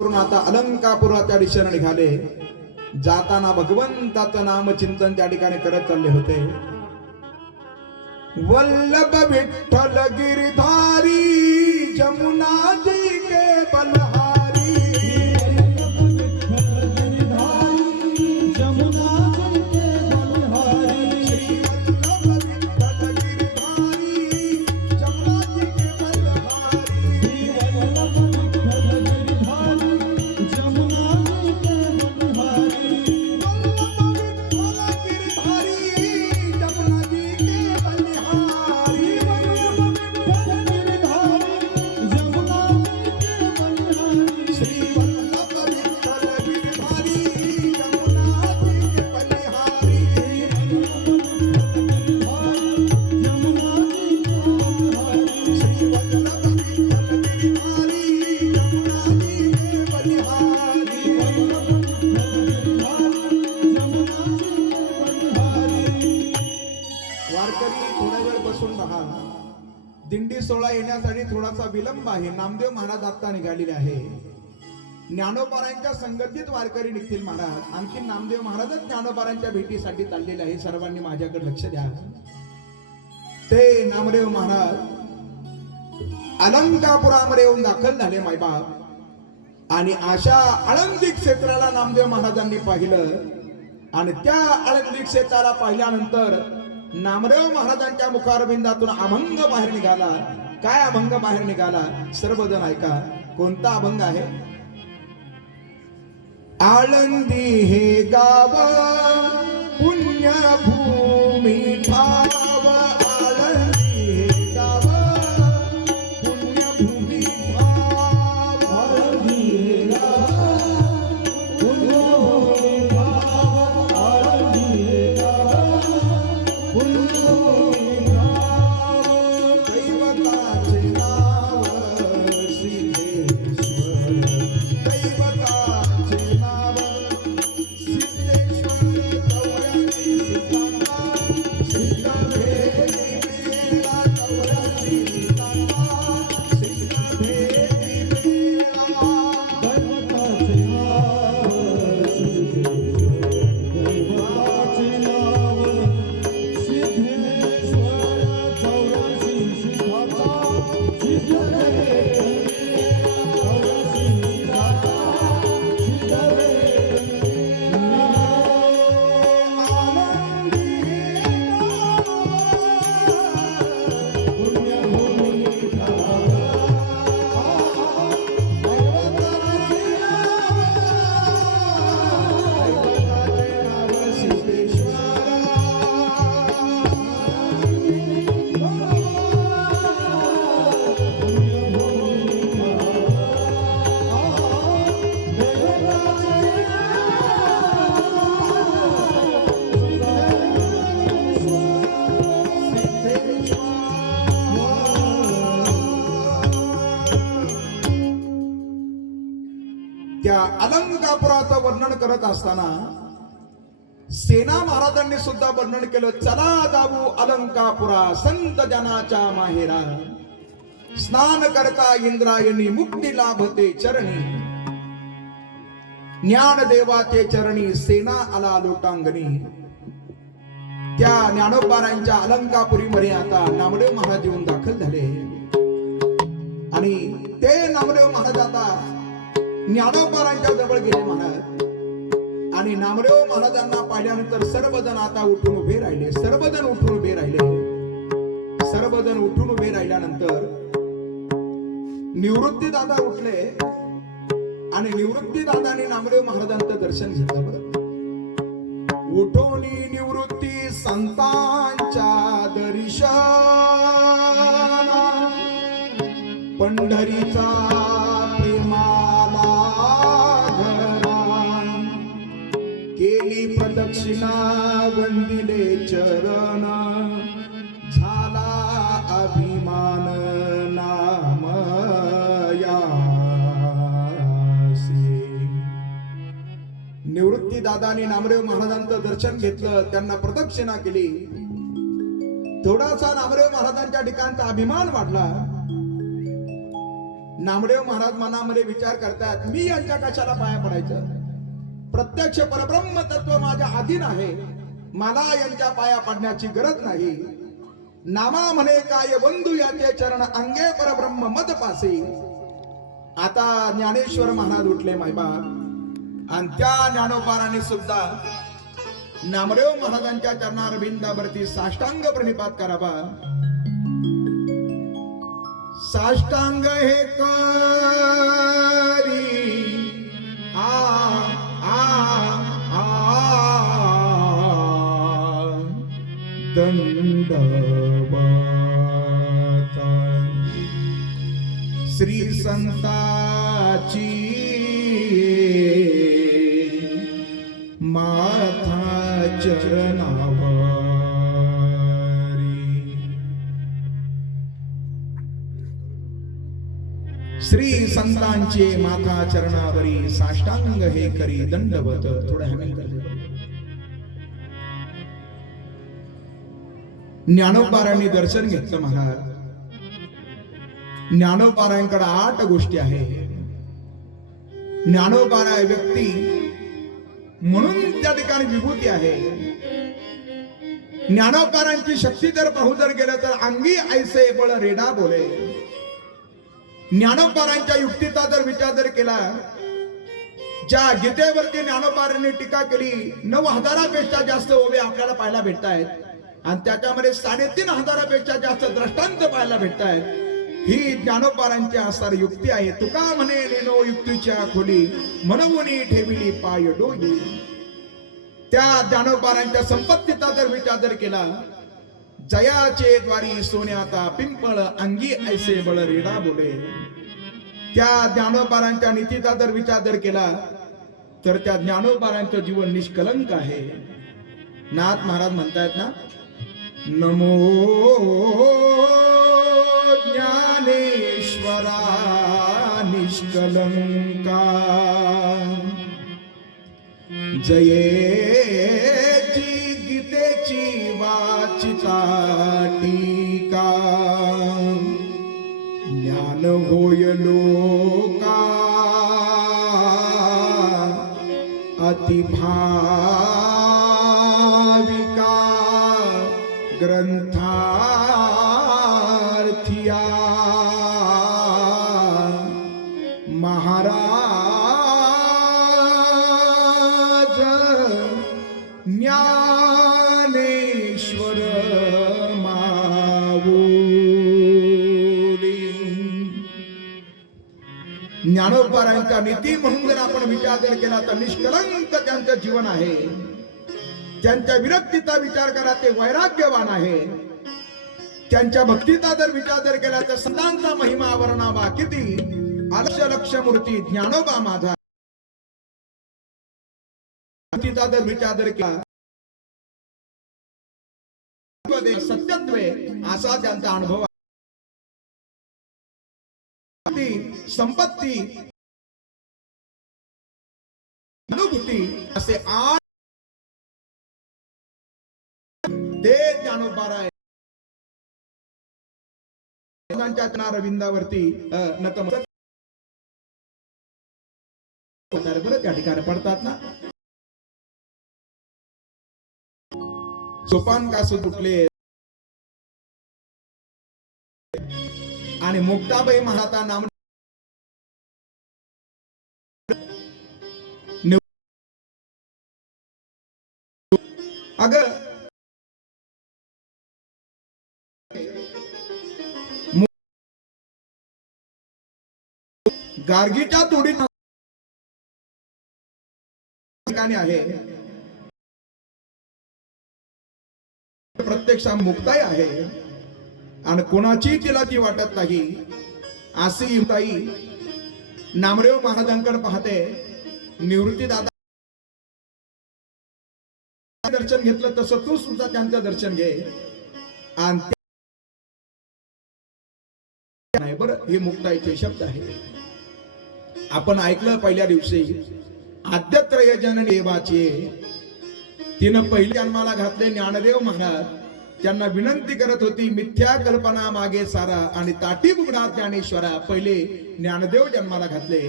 आता अलंकापुराच्या दिशेने निघाले. जाताना भगवंताचं नाम चिंतन त्या ठिकाणी करत चालले होते. वल्लभ विठ्ठल गिरधारी जमुना जी के बलहारी. दिंडी सोहळा येण्यासाठी थोडासा विलंब आहे. नामदेव महाराज आता निघालेले आहे. ज्ञानोबारांच्या संगतीत वारकरी निघतील महाराज. आणखी नामदेव महाराजच ज्ञानोबारांच्या भेटीसाठी चाललेले आहे. सर्वांनी माझ्याकडे लक्ष द्या. ते नामदेव महाराज अलंकापुरामध्ये येऊन दाखल झाले मायबाप. आणि अशा आळंदी क्षेत्राला नामदेव महाराजांनी पाहिलं. आणि त्या आळंदी क्षेत्राला पाहिल्यानंतर नामदेव महाराजांच्या मुखारविंदातून अभंग बाहेर निघाला. काय अभंग बाहेर निघाला सर्वजण ऐका. कोणता अभंग आहे? आळंदी हे गाव पुण्यभूमी ठाव. आळंदी हे गाव पुण्यभूमी ठाव. आळंदी हे गाव पुण्यभूमी ठाव. आळंदी हे गाव दैवताचे नाव सिद्धेश्वर. दैवताचे नाव सिद्धेश्वर. गौरांची सीतांबा सिद्ध भेटी मेला. गौरांची सीतांबा सिद्ध भेटी मेला. दैवताचे नाव सिद्धेश्वर. दैवताचे नाव त्या अलंकापुराचं वर्णन करत असताना सेना महाराजांनी सुद्धा वर्णन केलं. चला जाऊ अलंकापुरा संत जनाच्या माहेरा. स्नान करता इंद्रायणी मुक्ती लाभते चरणी. ज्ञानदेवाचे चरणी सेना आला लोटांगणी. त्या ज्ञानोबारांच्या अलंकापुरी मध्ये आता नामदेव महाराज येऊन दाखल झाले. आणि ते नामदेव महाराज आता ज्ञानोबारांच्या जवळ गेले महाराज. आणि नामदेव महाराजांना पाहिल्यानंतर सर्वजण आता उठून उभे राहिले. सर्वजण उठून उभे राहिले. सर्वजण उठून उभे राहिल्यानंतर निवृत्ती दादा उठले. आणि निवृत्ती दादाने नामदेव महाराजांचं दर्शन घेतलं. बरं उठून निवृत्ती संतांच्या दर्शना. पंढरीचा केली प्रदक्षिणा वंदिले चरण. झाला अभिमान नामयासी. निवृत्ती दादानी नामदेव महाराजांचं दर्शन घेतलं. त्यांना प्रदक्षिणा केली. थोडासा नामदेव महाराजांच्या ठिकाणचा अभिमान वाढला. नामदेव महाराज मनामध्ये विचार करतात, मी यांच्या कशाला पाया पडायचं? प्रत्यक्ष परब्रह्म तत्व माझ्या अधीन आहे, मला यांच्या पाया पडण्याची गरज नाही. नामा म्हणे काय बंधू याचे चरण, अंगे परब्रह्म मद पासी. आता ज्ञानेश्वर महाराज उठले मायबाप, आणि त्या ज्ञानोबाराने सुद्धा नामदेव महाराजांच्या चरणारविंदावरती साष्टांग प्रणिपात करावा. साष्टांग हे करी आ आ आ दंडवता श्री संताची माथा चरणावरी. श्री संतांचे माथा चरणावरी साष्टांग हे करी दंडवत. थोडं हॅमिंग करते. ज्ञानोबारांनी दर्शन घेतलं महाराज. ज्ञानोबारांकडे 8 गोष्टी आहेत. ज्ञानोबारा व्यक्ती म्हणून त्या ठिकाणी विभूती आहे. ज्ञानोबारांची शक्ती जर पाहू जर गेलं तर अंगी ऐसे बळ रेडा बोले. ज्ञानोबारांच्या युक्तीचा जर विचार जर केला, ज्या गीतेवरती ज्ञानोबारांनी टीका केली 9,000पेक्षा जास्त ओवे आपल्याला पाहायला भेटत आहेत, आणि त्याच्यामध्ये 3,500पेक्षा जास्त दृष्टांत पाहायला भेटत आहेत. ही ज्ञानोबारांची आसार युक्ती आहे. तुका म्हणे नेनो युक्तीच्या खोली, म्हणून ठेविली पाय डोई. त्या ज्ञानोबारांच्या संपत्तीचा जर विचार जर केला, जयाचे द्वारी सोन्याचा पिंपळ, अंगी ऐसे बळ रेडा बोले. त्या ज्ञानोबारांच्या नीतीचा जर विचार जर केला तर त्या ज्ञानोबारांचं जीवन निष्कलंक आहे. नाथ महाराज म्हणतायत ना, नमो ज्ञानेश्वरा निष्कलंका, जयेची गीतेची वाचिता टीका. ज्ञान होय लोका अतिभाविका, ग्रंथार्थिया महाराज ज्ञानेश्वर माऊली. ज्ञानोबारांच्या नीती म्हणून जर आपण विचार जर केला तर निष्कलंक त्यांचं जीवन आहे. त्यांच्या विरक्तीचा विचार करा, ते वैराग्यवान आहे. त्यांच्या भक्तीचा जर विचार जर केला तर संतांचा महिमा वर्णावा किती, अलक्ष लक्ष मूर्ती ज्ञानोबा माझा. भक्तीचा जर विचार जर केला, सत्यत्वे असा त्यांचा अनुभव. संपत्ती अनुभूती असे 8 ते ज्ञानोबारा आहे. रविंदावरती नतमस्तक बरं त्या ठिकाणी पडतात ना. सोपान का सुटले आणि मुक्ताबाई महाराजा नाम अगं गार्गीच्या तोडीत ठिकाणी आहे. प्रत्यक्षात मुक्ताई आहे आणि कोणाची तिला ती वाटत नाही. अशी मुक्ताई नामदेव महाराजांकडे पाहते. निवृत्ती दादा दर्शन घेतलं तसं तू सुद्धा त्यांचं दर्शन घे. आणि नाही बरं, हे मुक्ताईचे शब्द आहे. आपण ऐकलं पहिल्या दिवशी आद्यत्रय जन देवाचे. तिनं पहिले जन्माला घातले ज्ञानदेव महाराज त्यांना विनंती करत होती, मिथ्या कल्पना मागे सारा आणि ताटी बुगडा ज्ञानेश्वरा. पहिले ज्ञानदेव जन्माला घातले,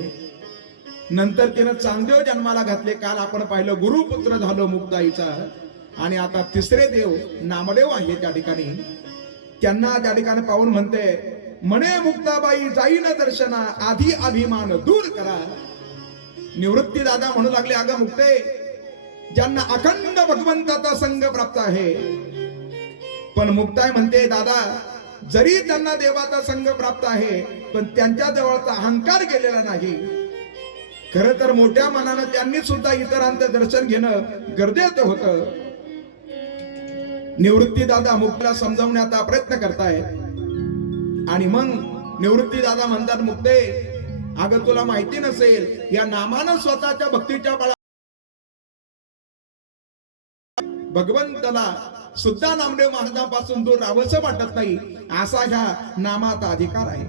नंतर तिनं चांगदेव जन्माला घातले. काल आपण पाहिलं गुरुपुत्र झालो मुक्ताईचा, आणि आता तिसरे देव नामदेव आहे त्या ठिकाणी. त्यांना त्या ठिकाणी पाहून म्हणते, म्हणे मुक्ताबाई जाईन दर्शना, आधी अभिमान दूर करा. निवृत्ती दादा म्हणू लागले, अगं मुक्ते, ज्यांना अखंड भगवंताचा संग प्राप्त आहे. पण मुक्ताई म्हणते, दादा जरी त्यांना देवाचा संग प्राप्त आहे, पण त्यांच्या जवळचा अहंकार गेलेला नाही. खरं तर मोठ्या मनानं त्यांनी सुद्धा इतरांचं दर्शन घेणं गरजेचं होतं. निवृत्ती दादा मुक्तीला समजावण्याचा प्रयत्न करतायत. आणि मग निवृत्ती दादा म्हणतात, मुक्ते अगं तुला माहिती नसेल, या नामानं स्वतःच्या भक्तीच्या बळा भगवंताला सुद्धा नामदेव महाराजांपासून दूर राहावंसं वाटत नाही, असा ह्या नामाचा अधिकार आहे.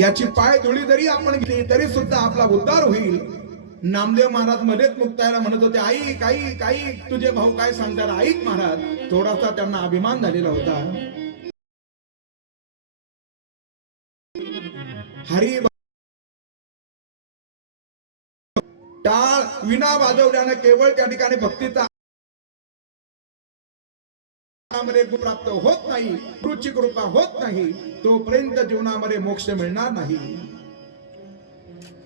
याची पाय धुळी जरी आपण घेतली तरी सुद्धा आपला उद्धार होईल. नामदेव महाराज मध्येच मुक्ताईला म्हणत होते, ऐक ऐक ऐक, तुझे भाऊ काय सांगतात ऐक महाराज. थोडासा त्यांना अभिमान झालेला होता. हरी टाळ विना वाजवल्यानं केवळ त्या ठिकाणी भक्तीचा प्राप्त होत नाही, गुरुची कृपा होत नाही, तोपर्यंत जीवनामध्ये मोक्ष मिळणार नाही.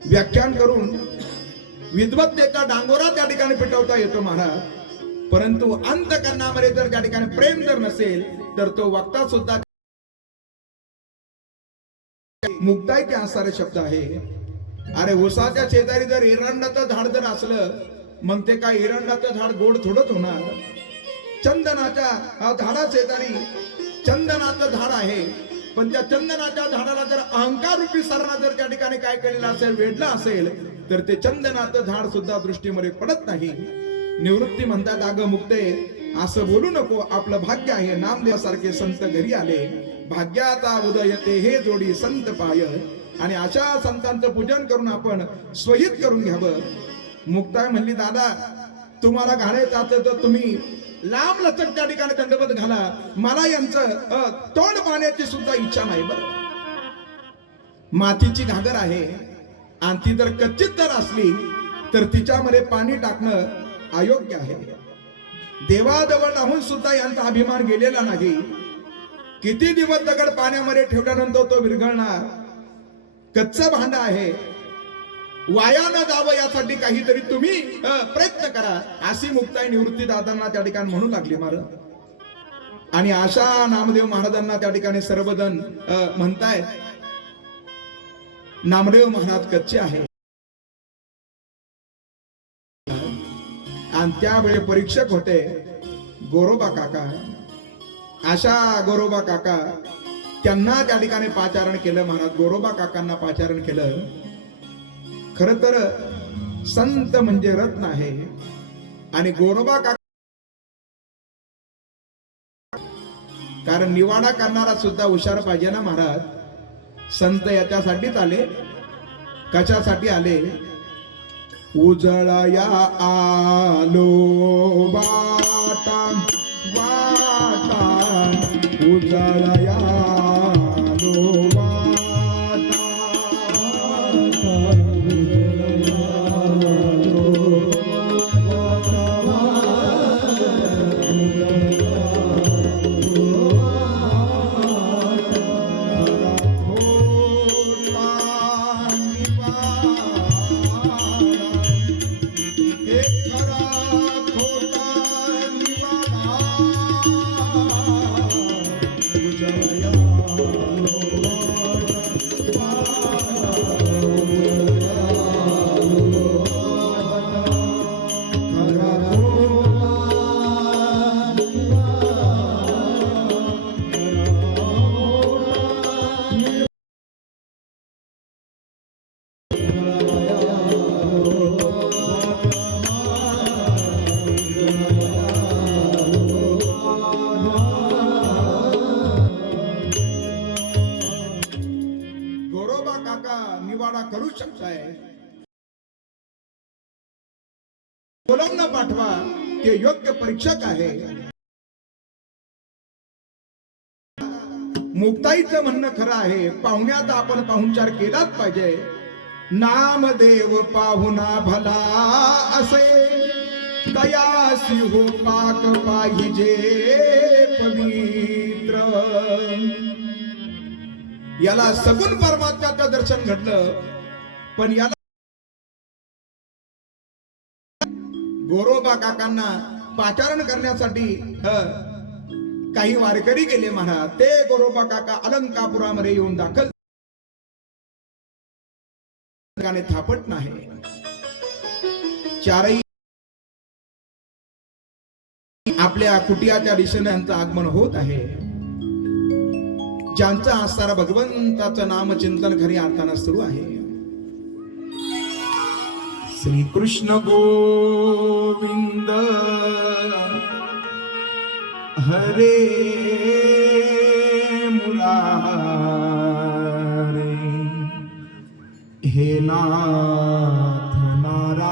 व्याख्यान करून विद्वत्तेचा डांगोरा त्या ठिकाणी पेटवता येतो महाराज, परंतु अंतकरणामध्ये जर त्या ठिकाणी प्रेम जर नसेल तर तो वक्ता सुद्धा. मुक्ताईचे असणारे शब्द आहे. अरे उसाच्या शेजारी जर एरंडाचं झाड जर असलं, मग ते काय एरंडाचं झाड गोड थोडंच होणार. चंदनाच्या झाडा शेजारी चंदनाचं झाड आहे, पण त्या चंदनाच्या झाडाला जर अहंकार रूपी सरणा जर त्या ठिकाणी काय केलेलं असेल, वेढला असेल, तर ते चंदनाचं झाड सुद्धा दृष्टीमध्ये पडत नाही. निवृत्ती म्हणतात, अगं मुक्ते असं बोलू नको, आपलं भाग्य आहे नामदेवासारखे संत घरी आले. भाग्याचा उदय ते हे जोडी संत पाय, आणि अशा संतांचं पूजन करून आपण स्वहित करून घ्यावं. मुक्ताई म्हणली, दादा तुम्हाला घालायचं असेल तर तुम्ही लांब लचक त्या ठिकाणी दंडवत घाला, मला यांचं तोंड पाण्याची सुद्धा इच्छा नाही. बरं मातीची घागर आहे, आणि ती जर कच्चीच जर असली तर तिच्यामध्ये पाणी टाकणं अयोग्य आहे. देवाजवळ राहून सुद्धा यांचा अभिमान गेलेला नाही. किती दिवस दगड पाण्यामध्ये ठेवल्यानंतर तो विरघळणार. कच्चं भांड आहे, वाया न जावं यासाठी काहीतरी तुम्ही प्रयत्न करा, अशी मुक्ताई निवृत्ती दादांना त्या ठिकाणी म्हणू लागली महाराज. आणि अशा नामदेव महाराजांना त्या ठिकाणी सर्वजण म्हणतायत, नामदेव महाराज कच्चे आहे. आणि त्यावेळी परीक्षक होते गोरोबा काका. अशा गोरोबा काका त्यांना त्या ठिकाणी पाचारण केलं महाराज. गोरोबा काकांना पाचारण केलं. खर तर संत म्हणजे रत्न आहे, आणि गोरोबा काका कारण निवाडा करणारा सुद्धा हुशार पाहिजे ना महाराज. संत याच्यासाठीच आले. कशासाठी आले? उजळया आलो वाटा वाटा, उजळया आलो वाटा, निवाडा करू शकताय. बोलवून पाठवा, ते योग्य परीक्षक आहे. मुक्ताईचं म्हणणं खरं आहे, पाहुण्याचा आपण पाहुणचार केलाच पाहिजे. नामदेव पाहुणा भला असे, दयासी हो पाक पाहिजे पवित्र. याला सगुण परमात्म्याचं दर्शन घडलं, पण याला गोरोबा काकांना पाचारण करण्यासाठी काही वारकरी गेले महाराज. ते गोरोबा काका अलंकापुरामध्ये येऊन दाखल थापट नाही. चारही आपल्या कुटियाच्या दिशेने यांचं आगमन होत आहे. ज्यांचा असणारा भगवंताचं नामचिंतन खरी अर्थानं सुरू आहे. श्री कृष्ण गोविंद हरे मुरारे, हे नाथ नारायण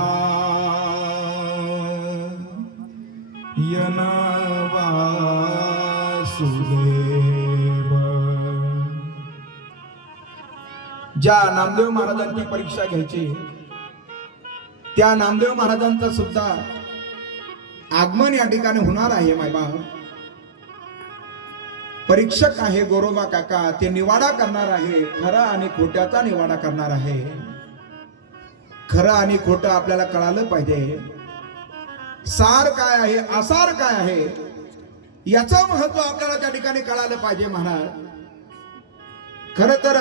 वासुदेव. ज्या नामदेव महाराजांची परीक्षा घ्यायची, त्या नामदेव महाराजांचं सुद्धा आगमन या ठिकाणी होणार आहे. मायबा परीक्षक आहे गोरोबा काका, ते निवाडा करणार आहे. खरा आणि खोट्याचा निवाडा करणार आहे. खरं आणि खोटं आपल्याला कळालं पाहिजे. सार काय आहे, आसार काय आहे, याचं महत्व आपल्याला त्या ठिकाणी कळालं पाहिजे महाराज. खर तर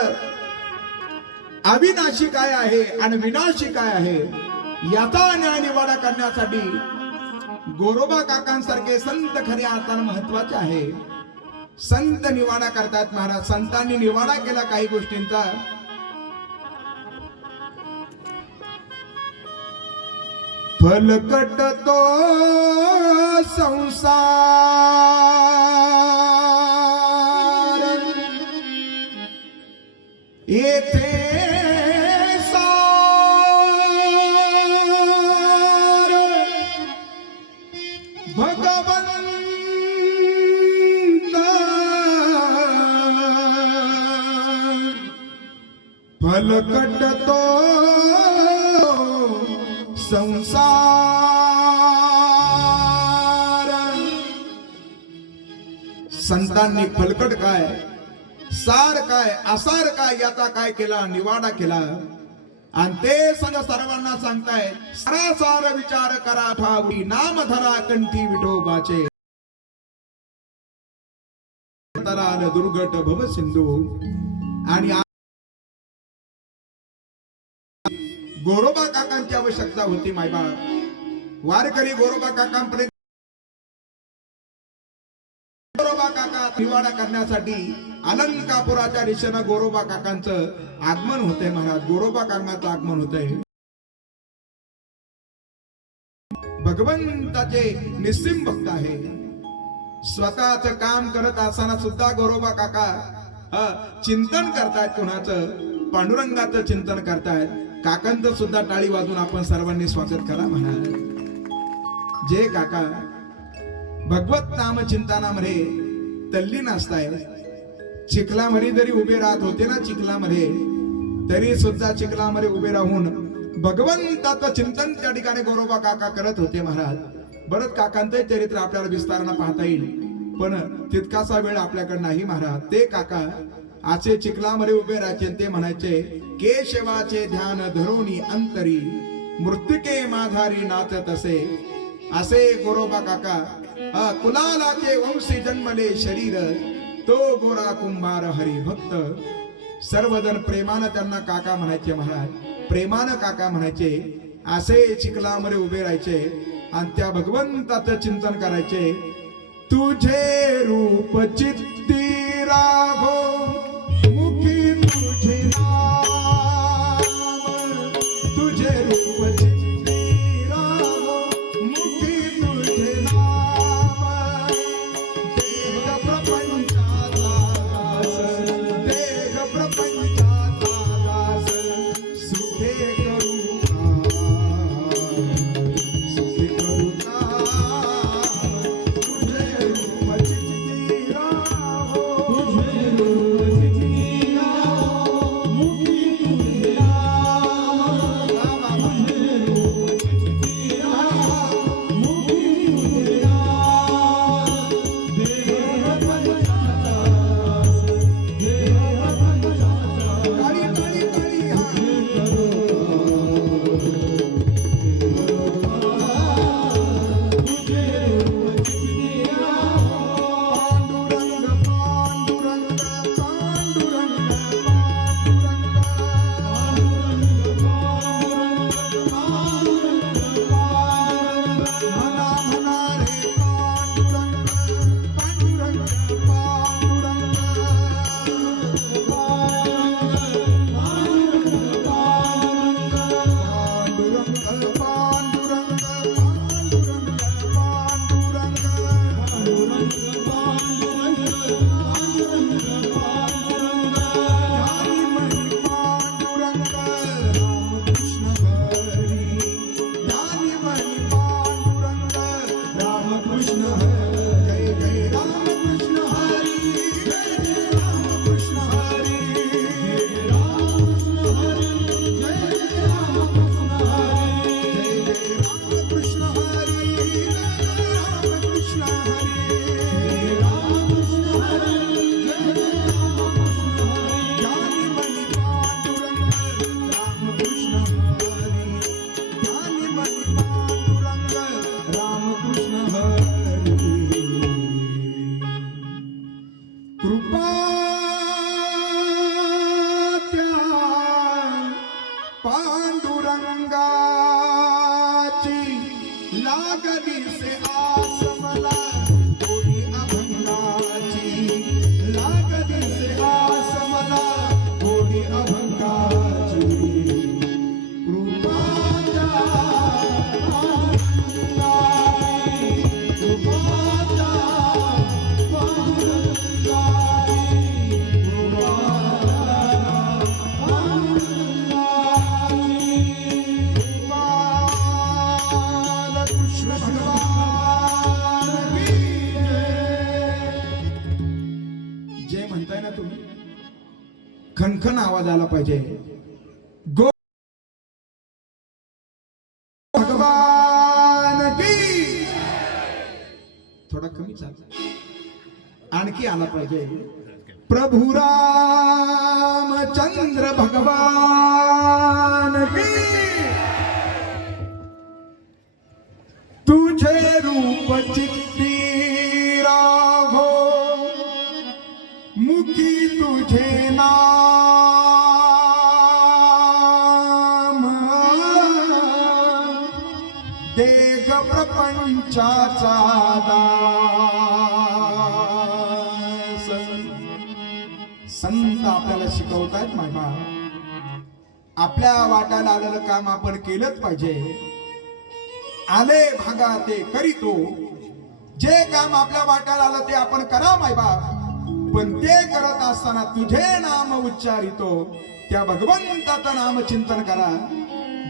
अविनाशी काय आहे आणि विनाशी काय आहे याचा न्याय निवाडा करण्यासाठी गोरोबा काकांसारखे संत खऱ्या अर्थानं महत्वाचे आहे. संत निवाडा करतात महाराज. संतांनी निवाडा केला काही गोष्टींचा. फलकट तो संसार येथे सार भगवंत फलकट तो संसार. संतांनी फलकट काय, सार काय, आसार काय याचा काय केला, निवाडा केला. आणि ते सर्वांना सांगताय, सारासार विचार करा ठाऊकी, नाम धरा कंठी विठोबाचे, तराल दुर्गट भव सिंधू. आणि गोरोबा काकांची आवश्यकता होती. मायबा वारकरी गोरोबा काकांपर्यंत, गोरोबा काका निवाडा करण्यासाठी अलंकापुराच्या दिशेनं गोरोबा काकांचं आगमन होतंय महाराज. गोरोबा काकांचं आगमन होतंय. भगवंताचे निस्सीम भक्त आहे. स्वतःच काम करत असताना सुद्धा गोरोबा काका चिंतन करतायत. कोणाचं? पांडुरंगाचं चिंतन करतायत. काकांचं सुद्धा टाळी वाजून आपण सर्वांनी स्वागत करा म्हणा. जे काका भगवत नाम चिंतनामध्ये तल्लीन असताय. चिखलामध्ये जरी उभे राहत होते ना, चिखलामध्ये तरी सुद्धा चिखलामध्ये उभे राहून भगवंताचं चिंतन त्या ठिकाणी गोरोबा काका करत होते महाराज. बरंच काकांचं चरित्र आपल्याला विस्तारानं पाहता येईल, पण तितकासा वेळ आपल्याकडे नाही महाराज. ते काका असे चिखलामध्ये उभे राहायचे. ते म्हणायचे, केशवाचे ध्यान धरोनी अंतरी, मृत्युके माधारी नाच तसे. असे गोरोबा काका कुलालाचे वंशी जन्मले शरीर, तो गोरा कुंभार हरिभक्त. सर्वजण प्रेमानं त्यांना काका म्हणायचे महाराज. प्रेमानं काका म्हणायचे. असे चिखलामध्ये उभे राहायचे आणि त्या भगवंताचं चिंतन करायचे. तुझे रूप चित्ती राघो, मुखी तुझे नाम, तुझे रूप चित्ती राघो, मुखी तुझे नाम. देह प्रपंचाचा दास, देह प्रपंचाचा दास, सुखे करू सुखे करू. तुझे रूप चित्ती राघो, तुझे रूप लागली से आस मला गोडी अभंगाची, लागली से आस मला गोडी अभंगाची, कृपाच्या पांडुरंगाई, कृपाच्या पांडुरंगाई, जे म्हणताय ना तुम्ही, खणखण आवाज आला पाहिजे. गो भगवान की. थोडा कमी चालत, आणखी आला पाहिजे. प्रभु रामचंद्र भगवान की. तुझे रूप चित्ती राघो, मुखी तुझे नाम, देग प्रपंचाचा दास. संत आपल्याला शिकवतायत मामा, आपल्या वाट्याला आलेलं काम आपण केलंच पाहिजे. आले भागा ते करीतो, जे काम आपल्या वाट्याला आलं ते आपण करा मायबाप. पण ते करत असताना तुझे नाम उच्चारितो, त्या भगवंताचं नाम चिंतन करा.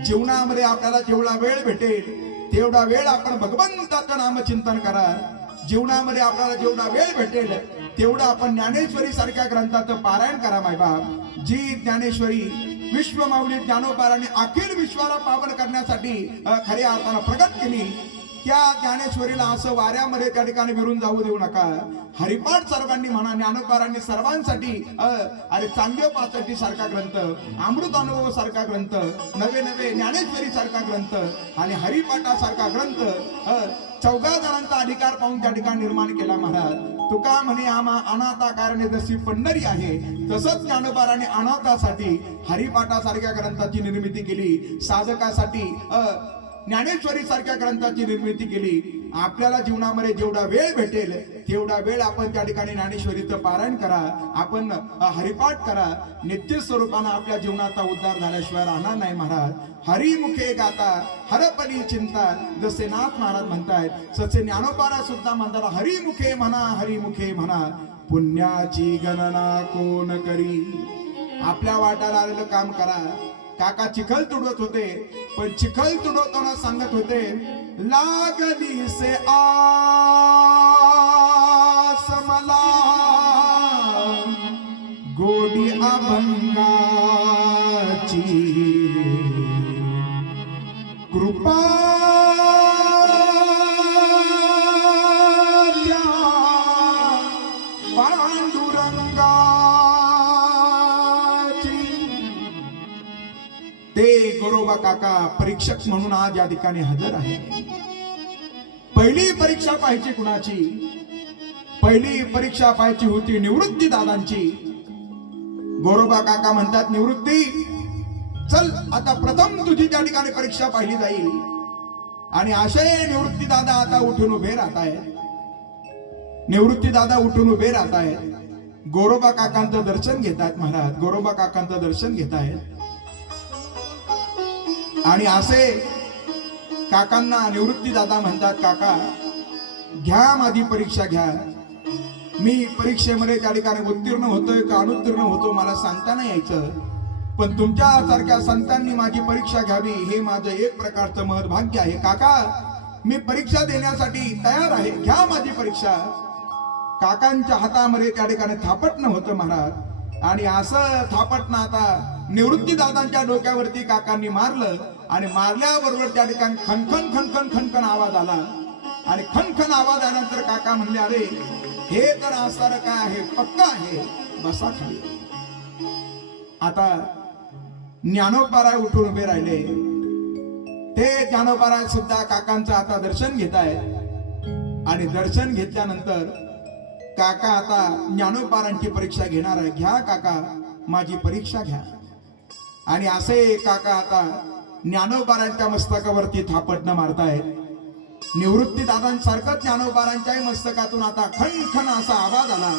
जीवनामध्ये आपल्याला जेवढा वेळ भेटेल तेवढा वेळ आपण भगवंताचं नाम चिंतन करा. जीवनामध्ये आपल्याला जेवढा वेळ भेटेल तेवढा आपण ज्ञानेश्वरी सारख्या ग्रंथाचं पारायण करा मायबाप. जी ज्ञानेश्वरी विश्वमाऊली ज्ञानोबारांनी अखिल विश्वाला पावन करण्यासाठी खऱ्या अर्थानं प्रगट केली, त्या ज्ञानेश्वरीला असं वाऱ्यामध्ये त्या ठिकाणी विरून जाऊ देऊ नका. हरिपाठ सर्वांनी म्हणा, ज्ञानोबारांनी सर्वांसाठी अरे चांगदेवपासाठी सारखा ग्रंथ, अमृत अनुभव सारखा ग्रंथ, नवे नवे ज्ञानेश्वरी सारखा ग्रंथ आणि हरिपाठासारखा ग्रंथ 14 जणांचा अधिकार पाहून त्या ठिकाणी निर्माण केला महाराज. तुका म्हणे आम्हा अनाथा कारणे जशी पंढरी आहे, तसंच ज्ञानोबारांनी अनाथासाठी हरिपाठासारख्या ग्रंथाची निर्मिती केली, साधकासाठी ज्ञानेश्वरी सारख्या ग्रंथाची निर्मिती केली. आपल्याला जीवनामध्ये जेवढा वेळ भेटेल तेवढा वेळ आपण त्या ठिकाणी ज्ञानेश्वरीचं पारायण करा, आपण हरिपाठ करा. नित्य स्वरूपानं आपल्या जीवनाचा उद्धार झाल्याशिवाय राहणार नाही महाराज. हरिमुखे गाता हरपली चिंता, जसे नाथ महाराज म्हणतायत तसे ज्ञानोबारा सुद्धा म्हणतात, हरिमुखे म्हणा हरिमुखे म्हणा, पुण्याची गणना कोण करी. आपल्या वाट्याला आलेलं काम करा. काका चिखल तुडवत होते, पण चिखल तुडवताना सांगत होते, लागली से आस मला गोडी अभंगाची, कृपा पांडुरंगाची. ते गोरोबा काका परीक्षक म्हणून आज या ठिकाणी हजर आहे. पहिली परीक्षा पाहायची कुणाची? पहिली परीक्षा पाहायची होती निवृत्ती दादांची. गोरोबा काका म्हणतात, निवृत्ती चल आता प्रथम तुझी त्या ठिकाणी परीक्षा पाहिली जाईल. आणि असे निवृत्ती दादा आता उठून उभे राहत आहेत. निवृत्ती दादा उठून उभे राहत आहेत. गोरोबा काकांचं दर्शन घेत आहेत महाराज. गोरोबा काकांचं दर्शन घेत आहेत. आणि असे काकांना निवृत्ती दादा म्हणतात, काका घ्या माझी परीक्षा घ्या. मी परीक्षेमध्ये त्या ठिकाणी उत्तीर्ण होतोय का अनुत्तीर्ण होतो मला सांगता नाही यायचं, पण तुमच्या सारख्या संतांनी माझी परीक्षा घ्यावी हे माझं एक प्रकारचं महत्भाग्य आहे. काका मी परीक्षा देण्यासाठी तयार आहे, घ्या माझी परीक्षा. काकांच्या हातामध्ये त्या ठिकाणी थापटणं होतं महाराज. आणि असं थापटणं आता निवृत्ती दादांच्या डोक्यावरती काकांनी मारलं. आणि मारल्याबरोबर त्या ठिकाणी खणखण खणखण खणखण आवाज आला. आणि खणखण आवाज आल्यानंतर काका म्हणले, अरे हे तर असणार काय आहे, पक्का आहे, बसा खाली. आता ज्ञानोबाराय उठून उभे राहिले. ते ज्ञानोबाराय सुद्धा काकांचं आता दर्शन घेत आहेत. आणि दर्शन घेतल्यानंतर काका आता ज्ञानोबारांची परीक्षा घेणार आहे. घ्या काका माझी परीक्षा घ्या. आणि असे काका आता ज्ञानोबारांच्या मस्तकावरती थापटणं मारतायत. निवृत्ती दादांसारखं ज्ञानोबारांच्याही मस्तकातून आता खणखण असा आवाज आला.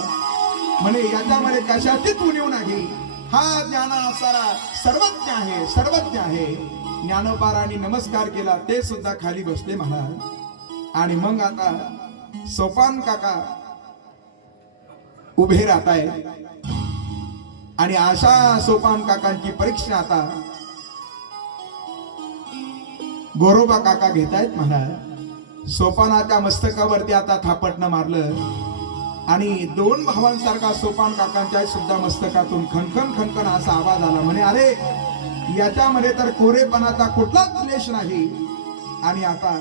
म्हणे याच्यामध्ये कशाचीच उणीव नाही. हा ज्ञानासारा सर्वज्ञ आहे, सर्वज्ञ आहे. ज्ञानोबारांनी नमस्कार केला, ते सुद्धा खाली बसले महाराज. आणि मग आता सोपान काका उभे राहत आहेत आणि अशा सोपान काकांची परीक्षा आता गोरोबा काका घेत आहेत महाराज. सोपानाच्या मस्तकावरती आता थापटणं मारलं आणि दोन भावांसारखा सोपान काकांच्या सुद्धा मस्तकातून खणखण खणखण असा आवाज आला. म्हणे अरे याच्यामध्ये तर कोरेपणाचा कुठलाच क्लेश नाही. आणि आता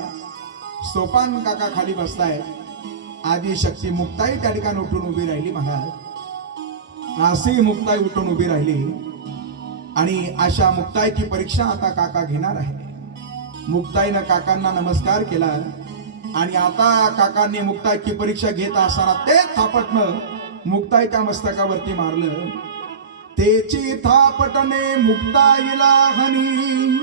सोपान काका खाली बसताय. आदी शक्ती मुक्ताई त्या ठिकाणी उठून उभी राहिली महाराज. अशी मुक्ताई उठून उभी राहिली आणि अशा मुक्ताईची परीक्षा आता काका घेणार आहे. मुक्ताईनं काकांना नमस्कार केला आणि आता काकांनी मुक्ताईची परीक्षा घेत असताना ते थापटणं मुक्ताईच्या मस्तकावरती मारलं. तेची थापटणे मुक्ताईला हनी,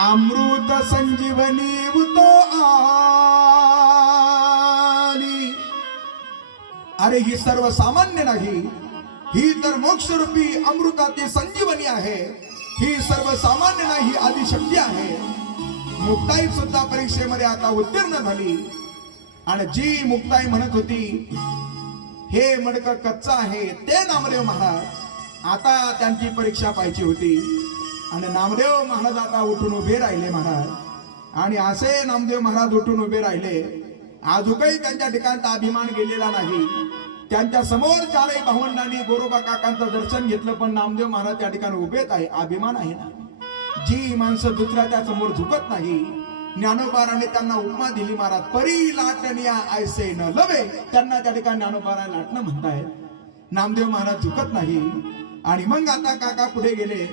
अमृत संजीवनी उतो आली. अरे ही सर्वसामान्य नाही, ही तर मोक्षरूपी अमृताची संजीवनी आहे. ही सर्वसामान्य नाही, ही आदिशक्ती आहे. मुक्ताई सुद्धा परीक्षेमध्ये आता उत्तीर्ण झाली. आणि जी मुक्ताई म्हणत होती हे मडकं कच्चा आहे, ते नामदेव महाराज आता त्यांची परीक्षा पाहिजे होती. आणि नामदेव महाराज आता उठून उभे राहिले महाराज. आणि असे नामदेव महाराज उठून उभे राहिले. अजूनही त्यांच्या ठिकाणचा अभिमान गेलेला नाही. त्यांच्या समोर चारही भावंडांनी गोरोबा काकांचं दर्शन घेतलं, पण नामदेव महाराज त्या ठिकाणी उभेच आहे. अभिमान आहे ना. जी माणसं दुसऱ्याच्या समोर झुकत नाही. ज्ञानोबाराने त्यांना उपमा दिली महाराज, परी लाटनिया ऐसे न लवे. त्यांना त्या ठिकाणी ज्ञानोबारा लाटणं म्हणताय. नामदेव महाराज झुकत नाही. आणि मग आता काका पुढे गेले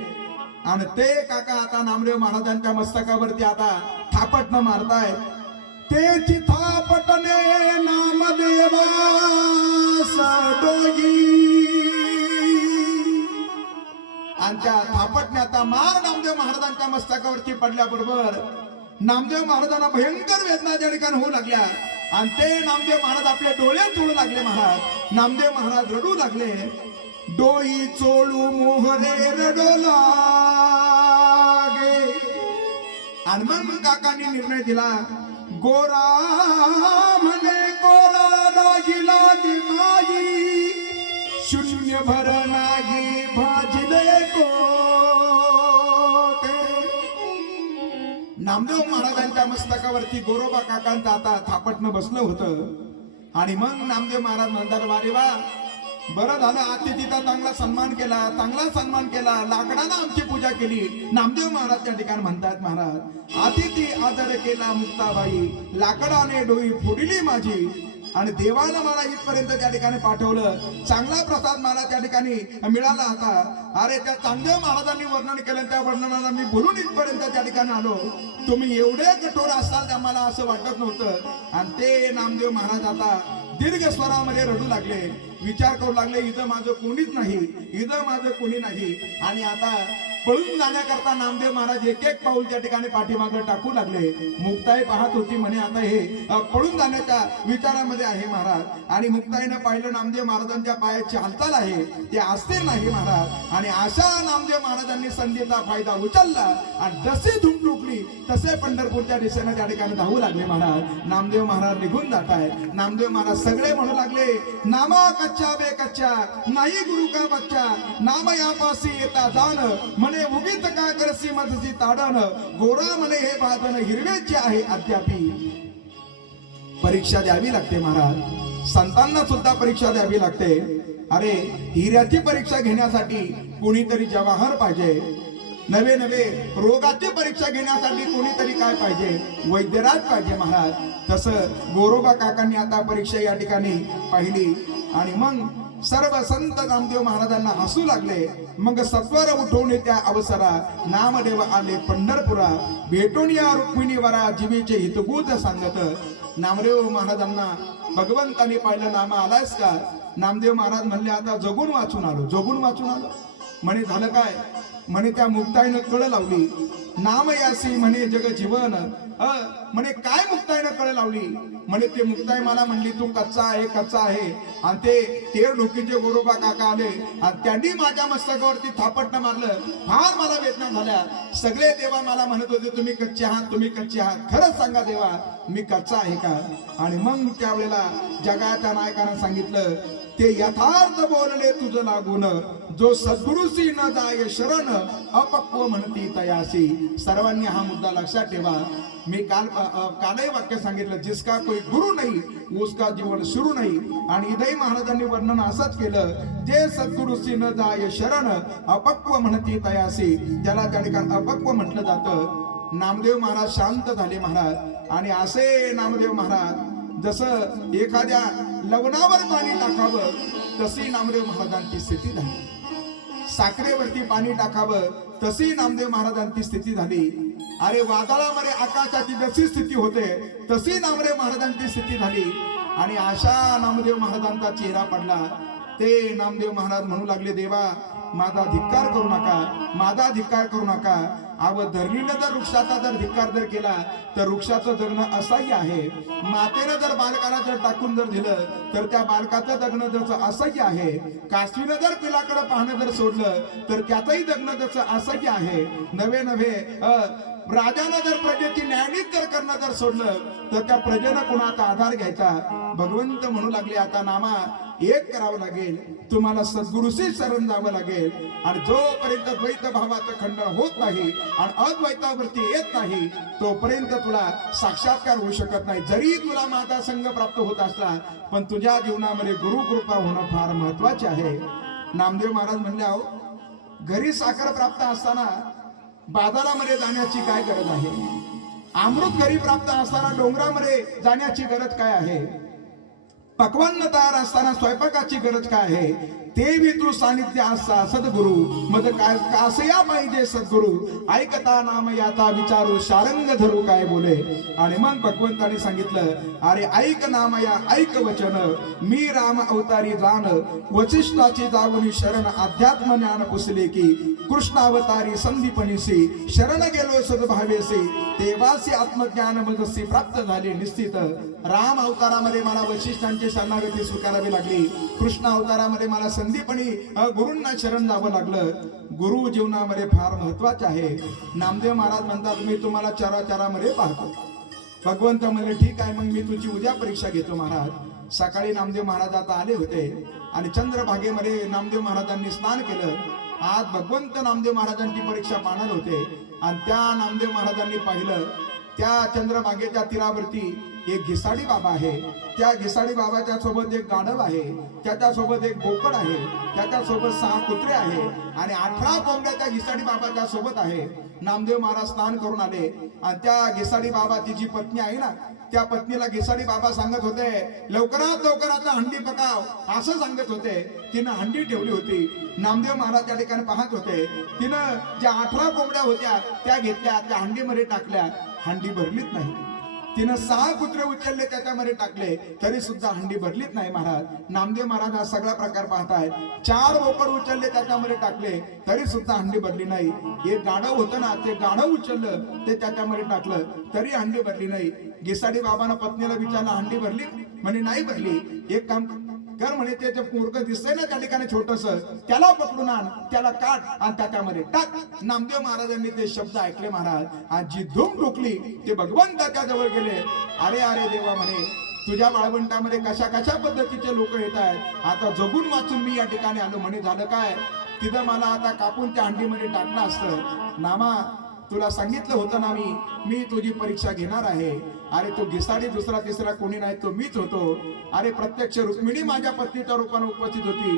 आणि ते काका आता नामदेव महाराजांच्या मस्तकावरती आता थापटणं मारताय. तेची थापटणे नामदेवा सडोई. आणि त्या थापटण्याचा मार नामदेव महाराजांच्या मस्तकावरती पडल्याबरोबर नामदेव महाराजांना भयंकर वेदना त्या ठिकाणी होऊ लागल्या. आणि ते नामदेव महाराज आपले डोळे चोळू लागले महाराज. नामदेव महाराज रडू लागले. डोई चोळू मोहरे रडू लागे. आणि मग काकांनी निर्णय दिला, गोरा म्हणे गोरा राहिला माई, शून्य भर नाही भाजले कोटे. नामदेव महाराजांच्या मस्तकावरती गोरोबा काकांचं आता थापटणं बसलं होतं. आणि मग नामदेव महाराज म्हणतात, वारे वा, बरं झालं अतिथीचा चांगला सन्मान केला, चांगला सन्मान केला, लाकडानं आमची पूजा केली. नामदेव महाराज त्या ठिकाणी म्हणतात, महाराज अतिथी आदर केला मुक्ताबाई, लाकडाने डोई फोडली माझी. आणि देवानं मला इथपर्यंत त्या ठिकाणी पाठवलं. चांगला प्रसाद मला त्या ठिकाणी मिळाला होता. अरे त्या नामदेव महाराजांनी वर्णन केलं, त्या वर्णनाला मी बोलून इथपर्यंत त्या ठिकाणी आलो. तुम्ही एवढे कठोर असाल त्या मला असं वाटत नव्हतं. आणि ते नामदेव महाराज आता दीर्घ स्वरामध्ये रडू लागले. विचार करू लागले, इथं माझं कोणीच नाही, इथं माझं कोणी नाही. आणि आता पळून जाण्याकरता नामदेव महाराज एक एक पाऊल त्या ठिकाणी पाठीमागे टाकू लागले. मुक्ताई पाहत होती, म्हणे आता हे पळून जाण्याच्या विचारामध्ये आहे महाराज. आणि मुक्ताईनं पाहिलं नामदेव महाराजांच्या पायाची हालचाल आहे, ते अस्थिर नाही महाराज. आणि अशा नामदेव महाराजांनी संधीचा फायदा उचलला आणि जसे धूम टुकली तसे पंढरपूरच्या दिशेने त्या ठिकाणी धावू लागले महाराज. नामदेव महाराज निघून जात आहे. नामदेव महाराज सगळे म्हणू लागले, नामा कच्चा बे कच्चा नाही गुरु का बच्चा, नाम यापासी येता जाण, म्हणे उगीच का करसी मधसी ताडण, गोरा म्हणे हे बादन हिरवेचे आहे अद्यापी. परीक्षा द्यावी लागते महाराज. संतांना सुद्धा परीक्षा द्यावी लागते. अरे हिऱ्याची परीक्षा घेण्यासाठी कोणीतरी जवाहर पाहिजे. नवे नवे रोगाची परीक्षा घेण्यासाठी कोणीतरी काय पाहिजे, वैद्यराज पाहिजे महाराज. तसं गोरोबा काकांनी आता परीक्षा या ठिकाणी पाहिली. आणि मग सर्व संत नामदेव महाराजांना हसू लागले. मग सत्वर उठवून त्या अवसरा नामदेव आले पंढरपुरा, भेटून या रुक्मिणीवरा जीवीचे हितगुज सांगत. नामदेव महाराजांना भगवंताने पाहिलं, नाम आलायस का? नामदेव महाराज म्हणले, आता जगून वाचून आलो, जगून वाचून आलो. म्हणे झालं काय? म्हणे त्या मुक्ताईनं कळ लावली नाम यासी म्हणे जग जीवन म्हणे काय मुक्ताईनं कळ लावली म्हणे ते मुक्ताई मला म्हणली तू कच्चा आहे आणि ते तेर ढोकीचे गोरोबा काका आले आणि त्यांनी माझ्या मस्तकावरती थापटणं मारलं. फार मला वेदना झाल्या. सगळे देवा मला म्हणत होते तुम्ही कच्चे आहात. खरंच सांगा देवा मी कच्चा आहे का? आणि मग त्यावेळेला जगाच्या नायकानं सांगितलं ते यथार्थ बोलले तुझं लागून जो सद्गुरुसी न जाय शरण अपक्व म्हणती तयासी. सर्वांनी हा मुद्दा लक्षात ठेवा. मी कालही वाक्य सांगितलं जिसका कोई गुरु नाही उसका जीवन सुरू नाही. आणि इथेही महाराजांनी वर्णन असंच केलं जे सद्गुरुसी न जाय शरण अपक्व म्हणती तयासी. त्याला त्या ठिकाणी अपक्व म्हटलं जातं. नामदेव महाराज शांत झाले महाराज. आणि असे नामदेव महाराज जसं एखाद्या लवणावर पाणी टाकावं तशी नामदेव महाराजांची स्थिती झाली. साखरेवरती पाणी टाकावं तशी नामदेव महाराजांची स्थिती झाली. अरे वादळामध्ये आकाशाची जशी स्थिती होते तशी नामदेव महाराजांची स्थिती झाली. आणि अशा नामदेव महाराजांचा चेहरा पडला. ते नामदेव महाराज म्हणू लागले देवा माझा धिक्कार करू नका. धरणीनं जर वृक्षाचा जर धिक्कार जर केला तर वृक्षाचं जगणं असह्य आहे. मातेनं जर बालकाला जर टाकून जर दिलं तर त्या बालकाचं जगणं जसं असह्य आहे. कासवीनं जर पिलाकडे पाहणं जर सोडलं तर त्याचंही जगणं जसं असह्य आहे. नवे राजानं जर प्रजेची न्यायनीत जर करणं जर सोडलं तर त्या प्रजेनं कोणाचा आधार घ्यायचा. भगवंत म्हणू लागले आता नामा एक करावं लागेल. तुम्हाला सद्गुरूशी शरण जावं लागेल. आणि जोपर्यंत द्वैत भावाचं खंडन होत नाही आणि अद्वैतावरती येत नाही तोपर्यंत तुला साक्षात्कार होऊ शकत नाही. जरी तुला माझा संग प्राप्त होत असला पण तुझ्या जीवनामध्ये गुरु कृपा होणं फार महत्वाचे आहे. नामदेव महाराज म्हणले अहो घरी साखर प्राप्त असताना बाजारामध्ये जाण्याची काय गरज आहे? अमृत घरी प्राप्त असताना डोंगरामध्ये जाण्याची गरज काय आहे? पक्वान्न तयार असताना स्वयंपाकाची गरज काय आहे? ते तू सानिध्य असा सद्गुरु मग काय कासया पाहिजे सद्गुरु ऐकता नाम याता विचारू शारंग धरू काय बोले. आणि मग भगवंताने सांगितलं अरे ऐक नाम या ऐक वचन मी राम अवतारी जाण वशिष्ठाची जावनी शरण अध्यात्म ज्ञान पुसले की कृष्ण अवतारी संदीपनीसी शरण गेलो सद्भावेसी देवासी आत्मज्ञान मजसी प्राप्त झाले निश्चित. राम अवतारामध्ये मला वशिष्ठांची शरणागती स्वीकारावी लागली. कृष्ण अवतारामध्ये मला संदीपनी गुरूंना शरण जावं लागलं. गुरु जीवनामध्ये फार महत्वाचे आहे. नामदेव महाराज म्हणतात मी तुम्हाला चराचरामध्ये पाहतो. भगवंत म्हणले ठीक आहे मग मी तुझी उद्या परीक्षा घेतो महाराज. सकाळी नामदेव महाराज आता आले होते आणि चंद्रभागेमध्ये नामदेव महाराजांनी स्नान केलं. आज भगवंत नामदेव महाराजांची परीक्षा पाहणार होते आणि त्या नामदेव महाराजांनी पाहिलं त्या चंद्रभागेच्या तीरावरती एक घिसाडी बाबा आहे. त्या घिसाडी बाबाच्या सोबत एक गाढव आहे. त्याच्यासोबत एक बोकड आहे. त्याच्यासोबत 6 कुत्रे आहे आणि 18 कोंबड्या त्या घिसाडी बाबाच्या सोबत आहे. नामदेव महाराज स्नान करून आले आणि त्या घिसाडी बाबाची जी पत्नी आहे ना त्या पत्नीला घिसाडी बाबा सांगत होते लवकरात लवकर हंडी पकाव असं सांगत होते. तिनं हंडी ठेवली होती. नामदेव महाराज त्या ठिकाणी पाहत होते. तिनं ज्या 18 कोंबड्या होत्या त्या घेतल्या त्या हंडीमध्ये टाकल्या. हंडी भरलीच नाही. तिनं 6 कुत्रे उचलले त्याच्यामध्ये टाकले तरी सुद्धा हंडी भरलीच नाही महाराज. नामदेव महाराज हा सगळा प्रकार पाहतायत. 4 बोकड उचलले त्याच्यामध्ये टाकले तरी सुद्धा हंडी भरली नाही. एक गाढव होतं ना ते गाढव उचललं ते त्याच्यामध्ये टाकलं तरी हंडी भरली नाही. घिसाडी बाबांना पत्नीला विचारलं हंडी भरली? म्हणे नाही भरली. एक काम कर म्हणे ते मूर्ख दिसतंय ना त्या ठिकाणी छोटस त्याला पकडून आण त्याला काढ आणि त्याच्यामध्ये टाक. नामदेव महाराजांनी ते शब्द ऐकले महाराज. आज जी धूम ठोकली ते भगवंताच्या जवळ गेले. अरे अरे देवा म्हणे तुझ्या बाळवंटामध्ये कशा पद्धतीचे लोक येत आहेत. आता जगून वाचून मी या ठिकाणी आलो. म्हणे झालं काय? तिथं मला आता कापून त्या हंडीमध्ये टाकलं असतं. नामा तुला सांगितलं होतं ना मी तुझी परीक्षा घेणार आहे. अरे तो घिसाडी दुसरा तिसरा कोणी नाही तो मीच होतो. अरे प्रत्यक्ष रुक्मिणी माझ्या पत्नीच्या रूपाने उपस्थित होती.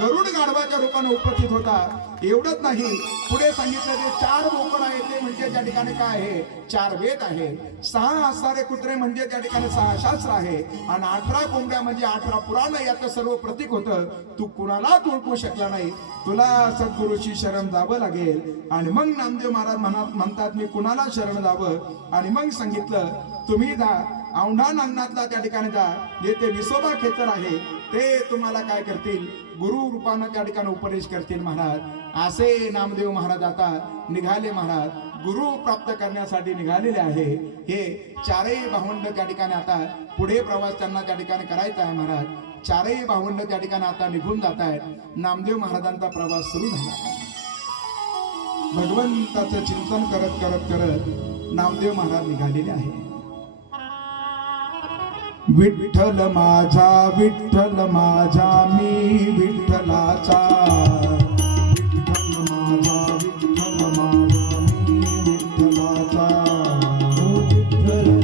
गरुड गाढवाच्या रूपाने उपस्थित होता. एवढंच नाही पुढे सांगितलं ते 4 बोकड आहे ते म्हणजे त्या ठिकाणी काय आहे 4 वेद आहे. 6 असणारे कुत्रे म्हणजे त्या ठिकाणी 6 शास्त्र आहे आणि 18 कोंबड्या म्हणजे 18 पुराण याचं सर्व प्रतीक होतं. तू कुणालाच ओळखू शकला नाही. तुला सद्गुरूची शरण जावं लागेल. आणि मग नामदेव महाराज म्हणतात मी कुणाला शरण जावं. आणि मग सांगितलं तुम्ही जा औंढा नागनाथला त्या ठिकाणी जा. जेथे विसोबा खेचर आहे ते तुम्हाला काय करतील गुरु रूपानं त्या ठिकाणी उपदेश करतील महाराज. असे नामदेव महाराज आता निघाले महाराज. गुरु प्राप्त करण्यासाठी निघालेले आहे. हे चारही भावंड त्या ठिकाणी आता पुढे प्रवास त्यांना त्या ठिकाणी करायचा आहे महाराज. चारही भावंड त्या ठिकाणी आता निघून जात आहेत. नामदेव महाराजांचा प्रवास सुरू झाला. भगवंताचं चिंतन करत करत करत नामदेव महाराज निघालेले आहे. विठ्ठल माझा मी विठ्ठलाचा. विठ्ठल माझा मी विठ्ठलाचा. विठ्ठल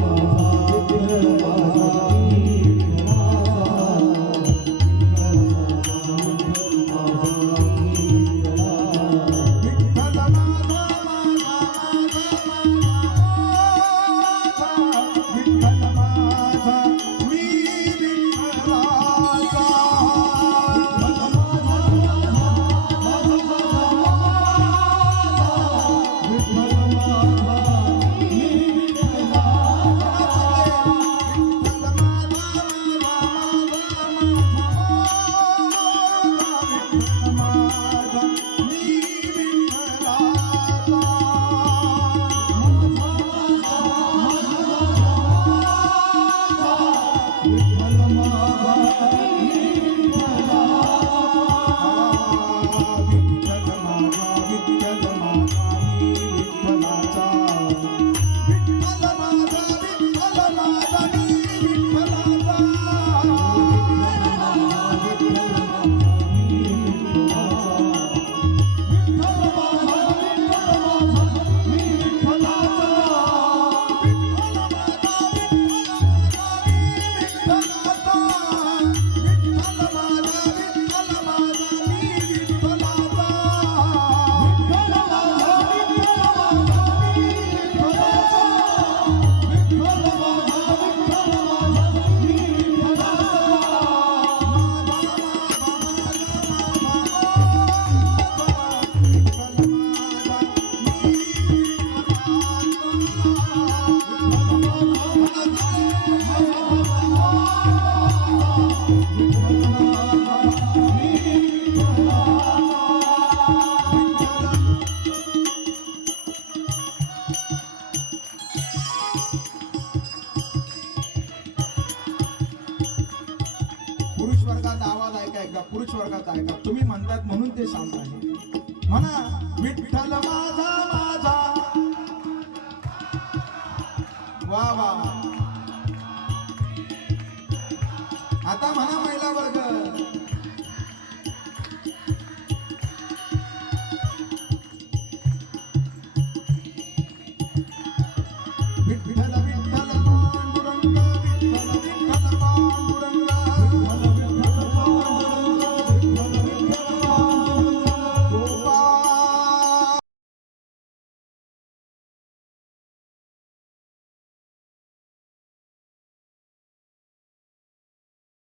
पुरुष वर्गाचा आवाज ऐका एकदा. पुरुष वर्गाचा ऐका. तुम्ही म्हणतात म्हणून ते शांत आहे. म्हणा विठ्ठल माझा माझा. वा वा. आता म्हणा महिला वर्ग